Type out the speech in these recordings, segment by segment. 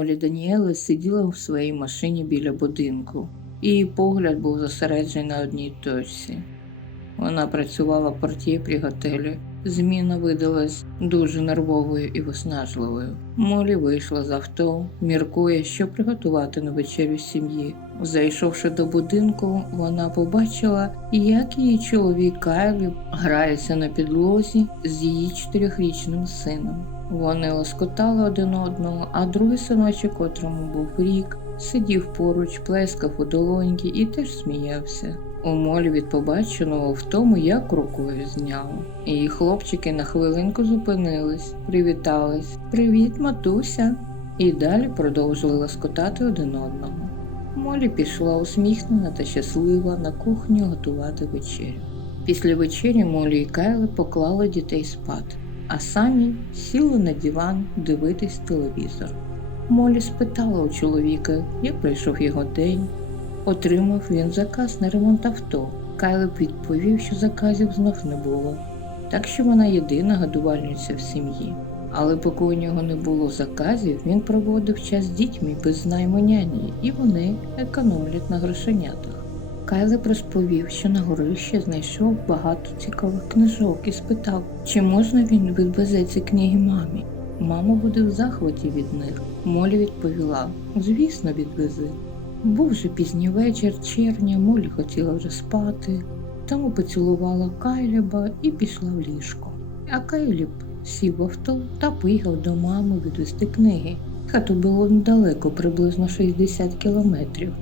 Молі Даніели сиділа в своїй машині біля будинку. Її погляд був зосереджений на одній точці. Вона працювала портє при готелі. Зміна видалась дуже нервовою і виснажливою. Молі вийшла з авто, міркує, що приготувати на вечерю сім'ї. Зайшовши до будинку, вона побачила, як її чоловік Кайлі грається на підлозі з її чотирьохрічним сином. Вони лоскотали один одного, а другий синочок, котрому був рік, сидів поруч, плескав у долоньки і теж сміявся. У молі від побаченого в тому, як рукою зняло. Її хлопчики на хвилинку зупинились, привітались. Привіт, матуся. І далі продовжили лоскотати один одного. Молі пішла усміхнена та щаслива на кухню готувати вечерю. Після вечері Молі і Кайли поклали дітей спати, а самі сіли на диван дивитись телевізор. Молі спитала у чоловіка, як пройшов його день. Отримав він заказ на ремонт авто. Кайло відповів, що заказів знов не було, так що вона єдина годувальниця в сім'ї. Але поки у нього не було заказів, він проводив час з дітьми без найму няні, і вони економлять на грошенятах. Кайлеб розповів, що на горищі знайшов багато цікавих книжок і спитав, чи можна він відвезе ці книги мамі. Мама буде в захваті від них. Молі відповіла: звісно, відвези. Був вже пізній вечір червня, Молі хотіла вже спати, тому поцілувала Кайліба і пішла в ліжко. А Кайліб сів в авто та поїхав до мами відвести книги. Хату було недалеко, приблизно 60 кілометрів.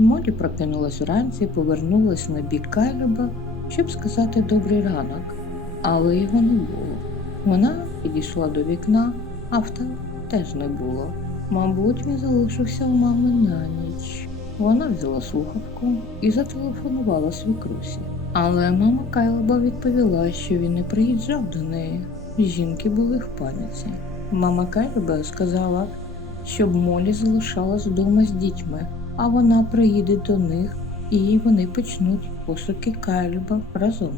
Молі прокинулась вранці, повернулась на бік Кайліба, щоб сказати добрий ранок, але його не було. Вона підійшла до вікна, авто теж не було. Мабуть, він залишився у мами на ніч. Вона взяла слухавку і зателефонувала свікрусі. Але мама Кайлоба відповіла, що він не приїжджав до неї. Жінки були в паніці. Мама Кайлоба сказала, щоб Молі залишалась вдома з дітьми, а вона приїде до них і вони почнуть пошуки Кайлоба разом.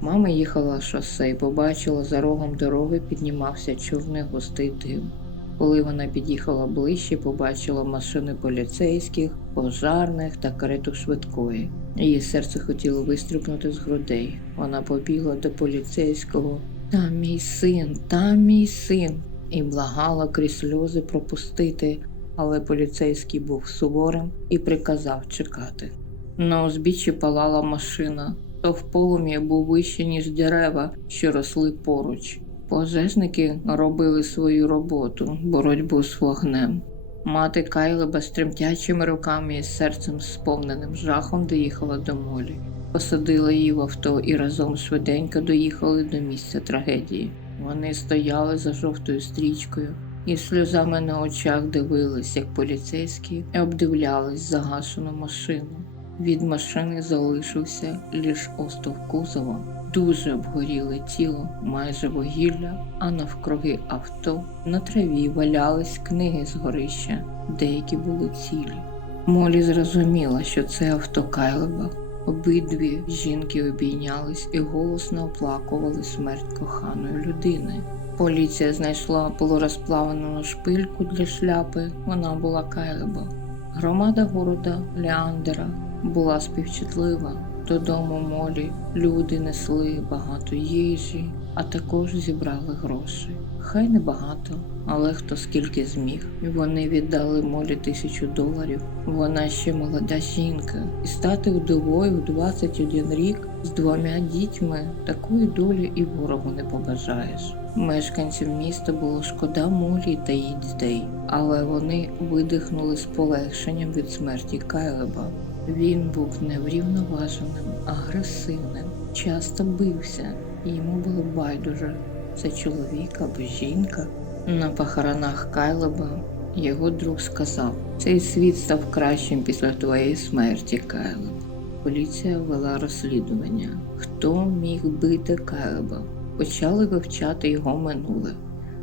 Мама їхала шосе і побачила за рогом дороги піднімався чорний густий дим. Коли вона під'їхала ближче, побачила машини поліцейських, пожарних та карету швидкої. Її серце хотіло вистрибнути з грудей. Вона побігла до поліцейського. Там мій син, там мій син. І благала крізь сльози пропустити, але поліцейський був суворим і приказав чекати. На узбіччі палала машина, то в полум'ї був вище, ніж дерева, що росли поруч. Пожежники робили свою роботу, боротьбу з вогнем. Мати Кайлеба з тремтячими руками і серцем сповненим жахом доїхала до молі, посадила її в авто і разом швиденько доїхали до місця трагедії. Вони стояли за жовтою стрічкою і сльозами на очах дивились, як поліцейські обдивлялись загашену машину. Від машини залишився лише остов кузова, дуже обгоріле тіло, майже вугілля, а навкруги авто на траві валялись книги з горища, деякі були цілі. Молі зрозуміла, що це авто Кайлеба. Обидві жінки обійнялись і голосно оплакували смерть коханої людини. Поліція знайшла полурозплавлену шпильку для шляпи, вона була Кайлеба. Громада города Леандера була співчутлива. Додому молі люди несли багато їжі, а також зібрали гроші. Хай не багато, але хто скільки зміг. Вони віддали молі тисячу доларів. Вона ще молода жінка, і стати вдовою в 21 рік з двома дітьми такої долі і ворогу не побажаєш. Мешканців міста було шкода молі та її дітей, але вони видихнули з полегшенням від смерті Кайлеба. Він був неврівноваженим, агресивним, часто бився, йому було байдуже, це чоловік або жінка. На похоронах Кайлеба його друг сказав: цей світ став кращим після твоєї смерті, Кайлеб. Поліція вела розслідування. Хто міг бити Кайлеба? Почали вивчати його минуле,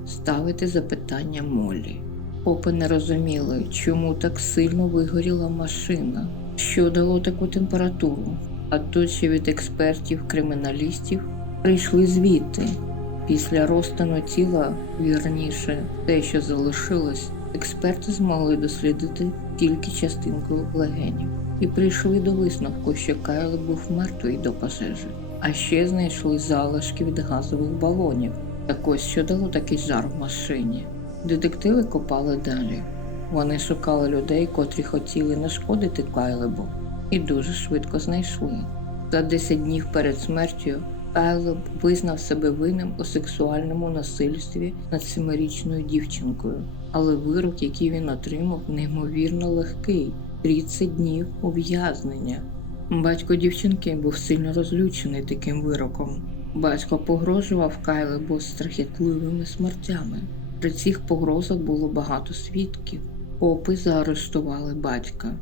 ставити запитання Молі. Попи не розуміли, чому так сильно вигоріла машина, що дало таку температуру. А тут ще від експертів-криміналістів прийшли звідти. Після розтану тіла, вірніше, те, що залишилось, Експерти змогли дослідити тільки частинку легенів і прийшли до висновку, що Кайл був мертвий до пожежі. А ще знайшли залишки від газових балонів. Так ось що дало такий жар в машині. Детективи копали далі. Вони шукали людей, котрі хотіли нашкодити Кайлебу, і дуже швидко знайшли. За 10 днів перед смертю Кайлеб визнав себе винним у сексуальному насильстві над семирічною дівчинкою, але вирок, який він отримав, неймовірно легкий 30 днів ув'язнення. Батько дівчинки був сильно розлючений таким вироком. Батько погрожував Кайлебу страхітливими смертями. При цих погрозах було багато свідків. Копи заарештували батька.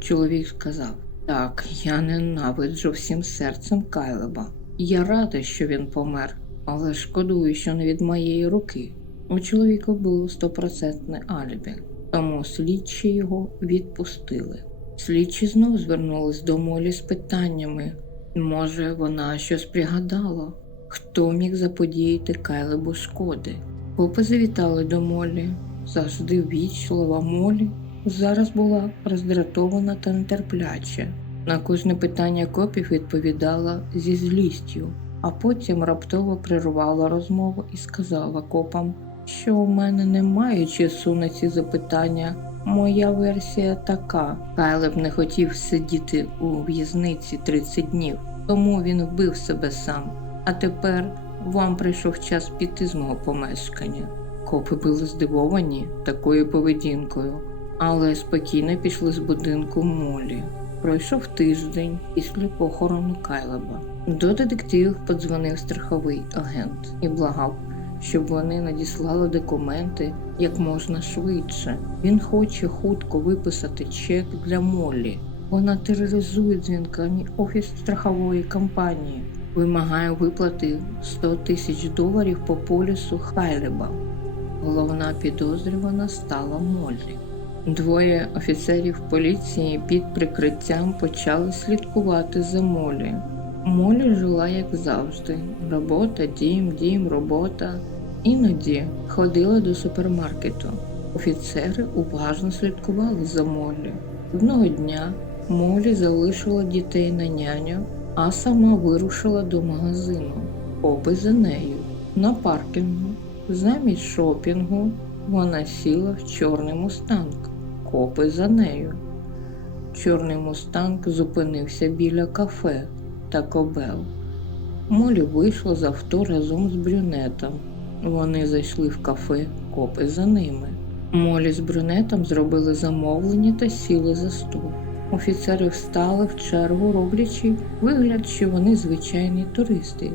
Чоловік сказав: Так, я ненавиджу всім серцем Кайлеба. Я радий, що він помер, але шкодую, що не від моєї руки. У чоловіка було стопроцентне алібі, тому слідчі його відпустили. Слідчі знов звернулись до Молі з питаннями. Може, вона щось пригадала? Хто міг заподіяти Кайлебу шкоди? Копи завітали до Молі. Завжди ввічлива Молі зараз була роздратована та нетерпляча. На кожне питання копів відповідала зі злістю, а потім раптово прервала розмову і сказала копам, що у мене немає часу на ці запитання. Моя версія така: Кайлеб не хотів сидіти у в'язниці 30 днів, тому він вбив себе сам. А тепер вам прийшов час піти з мого помешкання. Копи були здивовані такою поведінкою, але спокійно пішли з будинку Молі. Пройшов тиждень після похорону Кайлеба. До детективів подзвонив страховий агент і благав, щоб вони надіслали документи як можна швидше. Він хоче хутко виписати чек для Моллі. Вона тероризує дзвінками офіс страхової компанії, вимагає виплати 100 тисяч доларів по полісу Хайлеба. Головна підозрювана стала Моллі. Двоє офіцерів поліції під прикриттям почали слідкувати за Молі. Молі жила як завжди: робота, дім, дім, робота. Іноді ходила до супермаркету. Офіцери уважно слідкували за Молі. Одного дня Молі залишила дітей на няню, а сама вирушила до магазину. Копи за нею. На паркінгу, замість шопінгу, вона сіла в чорний мустанг. Копи за нею. Чорний мустанг зупинився біля кафе та кобел. Молі вийшла з авто разом з брюнетом. Вони зайшли в кафе, копи за ними. Молі з брюнетом зробили замовлення та сіли за стол. Офіцери встали в чергу, роблячи вигляд, що вони звичайні туристи.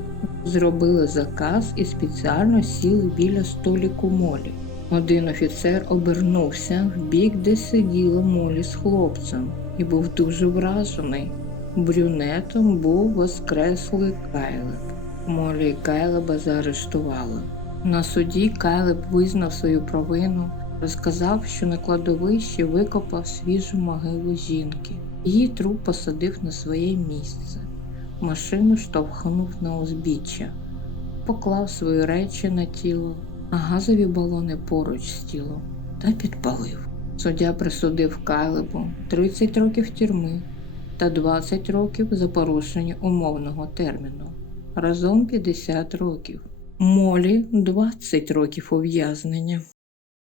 Зробили заказ і спеціально сіли біля століку Молі. Один офіцер обернувся в бік, де сиділа Молі з хлопцем, і був дуже вражений. Брюнетом був воскреслий Кайлеб. Молі Кайлеба заарештували. На суді Кайлеб визнав свою провину, розказав, що на кладовищі викопав свіжу могилу жінки. Її труп посадив на своє місце. Машину штовхнув на узбіччя, поклав свої речі на тіло, а газові балони поруч з тілом та підпалив. Суддя присудив Кайлебу 30 років тюрми та 20 років за порушення умовного терміну. Разом 50 років. Молі 20 років ув'язнення.